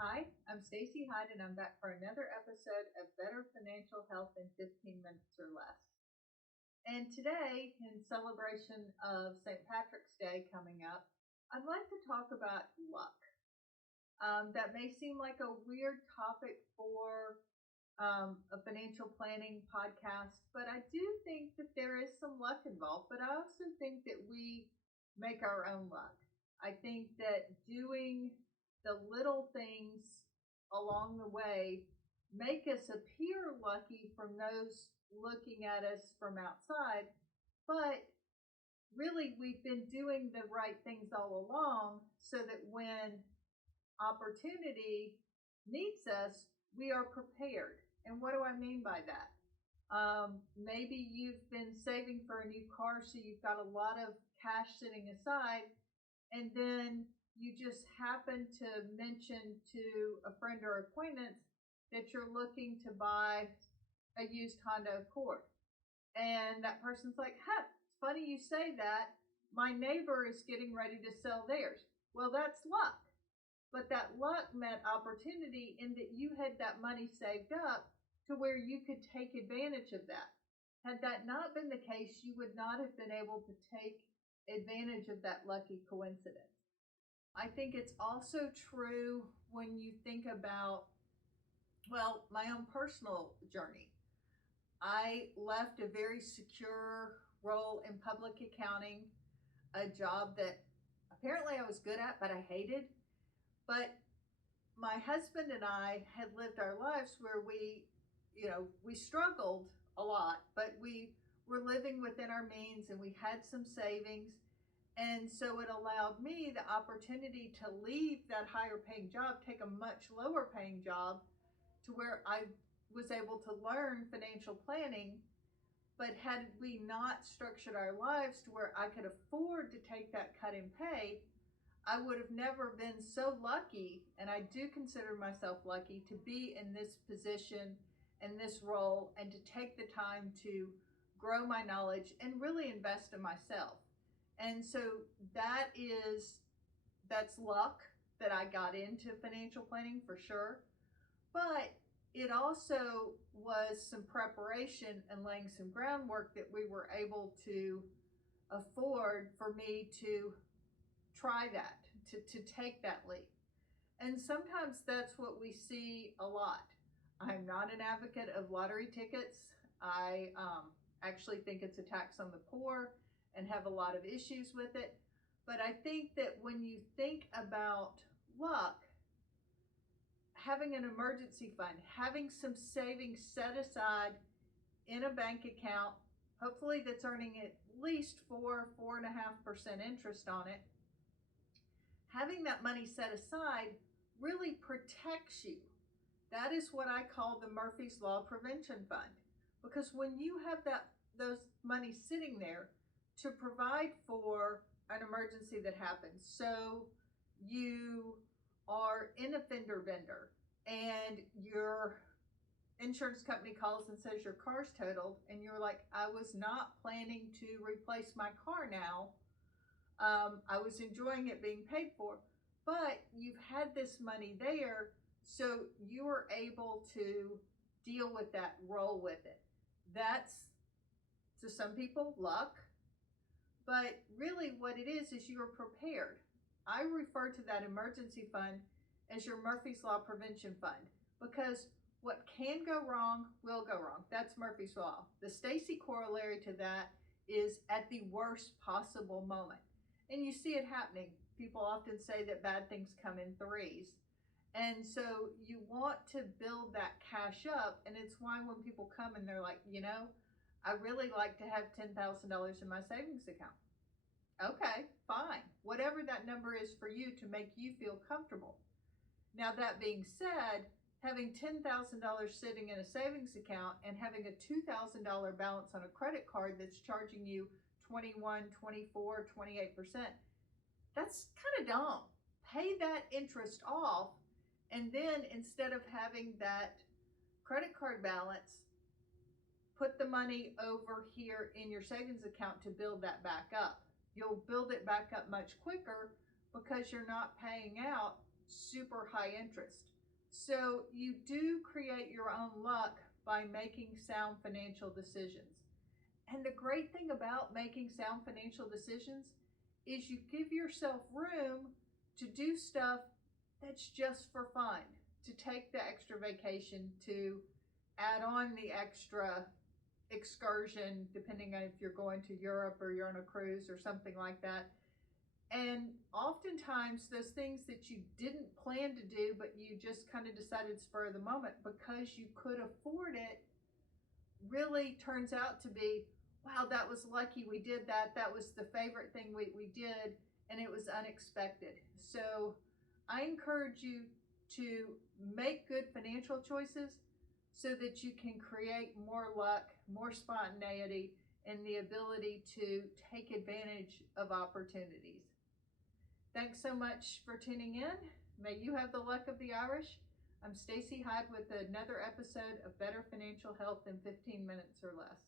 Hi, I'm Stacey Hyde, and I'm back for another episode of Better Financial Health in 15 Minutes or Less. And today, in celebration of St. Patrick's Day coming up, I'd like to talk about luck. That may seem like a weird topic for a financial planning podcast, but I do think that there is some luck involved. But I also think that we make our own luck. I think that doing the little things along the way make us appear lucky from those looking at us from outside, but really we've been doing the right things all along so that when opportunity meets us, we are prepared. And what do I mean by that? Maybe you've been saving for a new car, so you've got a lot of cash sitting aside, and then you just happen to mention to a friend or acquaintance that you're looking to buy a used Honda Accord. And that person's like, huh, it's funny you say that. My neighbor is getting ready to sell theirs. Well, that's luck. But that luck meant opportunity in that you had that money saved up to where you could take advantage of that. Had that not been the case, you would not have been able to take advantage of that lucky coincidence. I think it's also true when you think about, well, my own personal journey. I left a very secure role in public accounting, a job that apparently I was good at, but I hated. But my husband and I had lived our lives where we struggled a lot, but we were living within our means and we had some savings. And so it allowed me the opportunity to leave that higher paying job, take a much lower paying job to where I was able to learn financial planning. But had we not structured our lives to where I could afford to take that cut in pay, I would have never been so lucky, and I do consider myself lucky to be in this position and this role and to take the time to grow my knowledge and really invest in myself. And so that's luck that I got into financial planning for sure. But it also was some preparation and laying some groundwork that we were able to afford for me to try that, to take that leap. And sometimes that's what we see a lot. I'm not an advocate of lottery tickets. I actually think it's a tax on the poor and have a lot of issues with it. But I think that when you think about luck, having an emergency fund, having some savings set aside in a bank account, hopefully that's earning at least 4.5% interest on it, having that money set aside really protects you. That is what I call the Murphy's Law Prevention Fund. Because when you have those money sitting there to provide for an emergency that happens, so you are in a fender bender and your insurance company calls and says your car's totaled, and you're like, I was not planning to replace my car now. I was enjoying it being paid for, but you've had this money there, so you were able to deal with that, roll with it. That's, to some people, luck, but really what it is you are prepared. I refer to that emergency fund as your Murphy's Law Prevention Fund, because what can go wrong will go wrong. That's Murphy's Law. The Stacey corollary to that is at the worst possible moment. And you see it happening. People often say that bad things come in threes. And so you want to build that cash up. And it's why when people come and they're like, I really like to have $10,000 in my savings account. Okay, fine. Whatever that number is for you to make you feel comfortable. Now, that being said, having $10,000 sitting in a savings account and having a $2,000 balance on a credit card that's charging you 21, 24, 28%, that's kind of dumb. Pay that interest off, and then instead of having that credit card balance, put the money over here in your savings account to build that back up. You'll build it back up much quicker because you're not paying out super high interest. So you do create your own luck by making sound financial decisions. And the great thing about making sound financial decisions is you give yourself room to do stuff that's just for fun, to take the extra vacation, to add on the extra excursion, depending on if you're going to Europe or you're on a cruise or something like that. And oftentimes those things that you didn't plan to do, but you just kind of decided spur of the moment because you could afford it, really turns out to be, wow, that was lucky we did that. That was the favorite thing we did, and it was unexpected. So I encourage you to make good financial choices so that you can create more luck, more spontaneity, and the ability to take advantage of opportunities. Thanks so much for tuning in. May you have the luck of the Irish. I'm Stacey Hyde with another episode of Better Financial Health in 15 Minutes or Less.